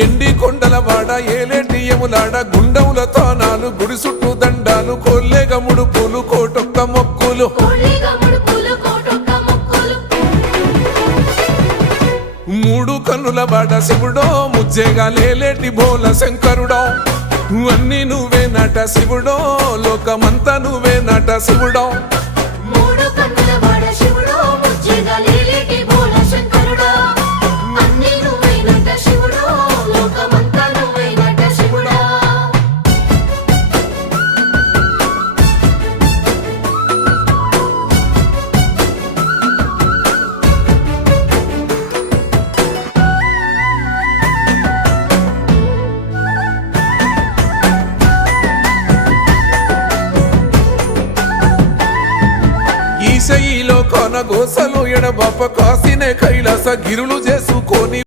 ఎండి కొండల వాడ ఏలేటి యములాడ గుండముల తానాలు గుడి చుట్టూ దండాలు కొల్లేగ ముడుపులు కోటొక్క మొక్కులు మూడు కన్నుల వాడ శివుడో ముజ్జేగా లేలేటి బోల శంకరుడో అన్ని నువ్వే నట శివుడో లోకమంతా నువ్వే నట శివుడో ఈశయిలో కొన గోసలు ఎడబాప కాసినే కైలాస గిరులు చేసుకొని